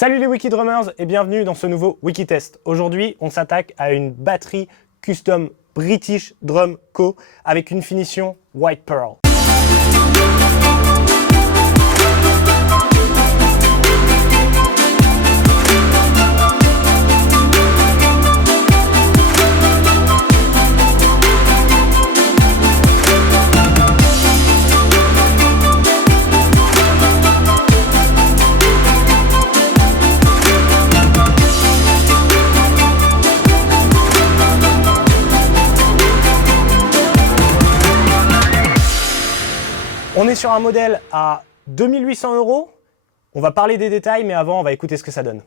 Salut les Wikidrummers et bienvenue dans ce nouveau Wikitest. Aujourd'hui, on s'attaque à une batterie custom British Drum Co avec une finition White Pearl. On est sur un modèle à 2800 €. On va parler des détails, mais avant, on va écouter ce que ça donne.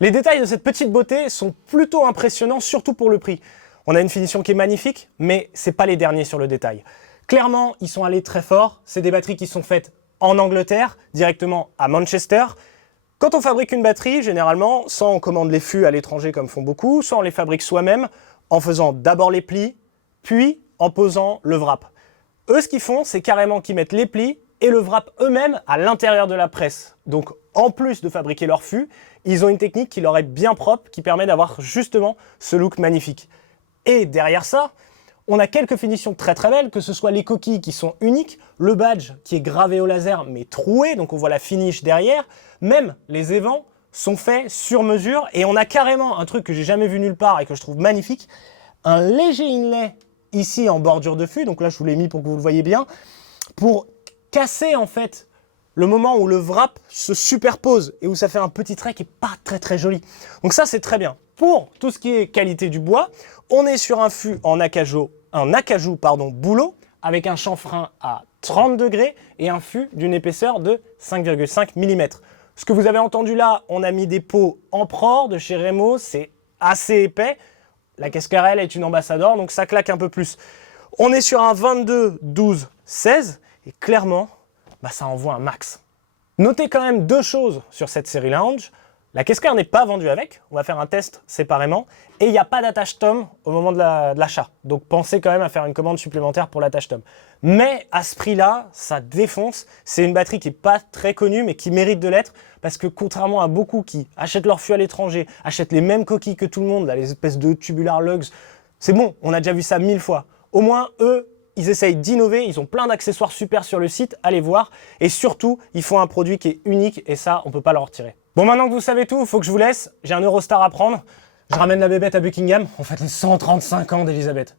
Les détails de cette petite beauté sont plutôt impressionnants, surtout pour le prix. On a une finition qui est magnifique, mais c'est pas les derniers sur le détail. Clairement, ils sont allés très fort. C'est des batteries qui sont faites en Angleterre, directement à Manchester. Quand on fabrique une batterie, généralement, soit on commande les fûts à l'étranger comme font beaucoup, soit on les fabrique soi-même en faisant d'abord les plis, puis en posant le wrap. Eux, ce qu'ils font, c'est carrément qu'ils mettent les plis et le wrap eux-mêmes à l'intérieur de la presse. Donc, en plus de fabriquer leur fût, ils ont une technique qui leur est bien propre, qui permet d'avoir justement ce look magnifique. Et derrière ça, on a quelques finitions très très belles, que ce soit les coquilles qui sont uniques, le badge qui est gravé au laser mais troué, donc on voit la finish derrière, même les évents sont faits sur mesure, et on a carrément un truc que j'ai jamais vu nulle part et que je trouve magnifique, un léger inlay ici en bordure de fût, donc là je vous l'ai mis pour que vous le voyez bien, pour casser en fait le moment où le wrap se superpose et où ça fait un petit trait qui n'est pas très très joli. Donc ça c'est très bien. Pour tout ce qui est qualité du bois, on est sur un fût en acajou bouleau avec un chanfrein à 30 degrés et un fût d'une épaisseur de 5,5 mm. Ce que vous avez entendu là, on a mis des pots Emperor de chez Remo, c'est assez épais. La Cascarelle est une ambassadeur, donc ça claque un peu plus. On est sur un 22-12-16 et clairement, ça envoie un max. Notez quand même deux choses sur cette série Lounge. La Cascar n'est pas vendue avec, on va faire un test séparément, et il n'y a pas d'attache tom au moment de l'achat. Donc pensez quand même à faire une commande supplémentaire pour l'attache tom. Mais à ce prix-là, ça défonce. C'est une batterie qui n'est pas très connue, mais qui mérite de l'être, parce que contrairement à beaucoup qui achètent leur fût à l'étranger, achètent les mêmes coquilles que tout le monde, là, les espèces de tubular lugs, c'est bon, on a déjà vu ça 1000 fois. Au moins, eux, ils essayent d'innover, ils ont plein d'accessoires super sur le site, allez voir. Et surtout, ils font un produit qui est unique et ça, on peut pas leur retirer. Bon, maintenant que vous savez tout, il faut que je vous laisse. J'ai un Eurostar à prendre. Je ramène la bébête à Buckingham. On fête les 135 ans d'Elisabeth.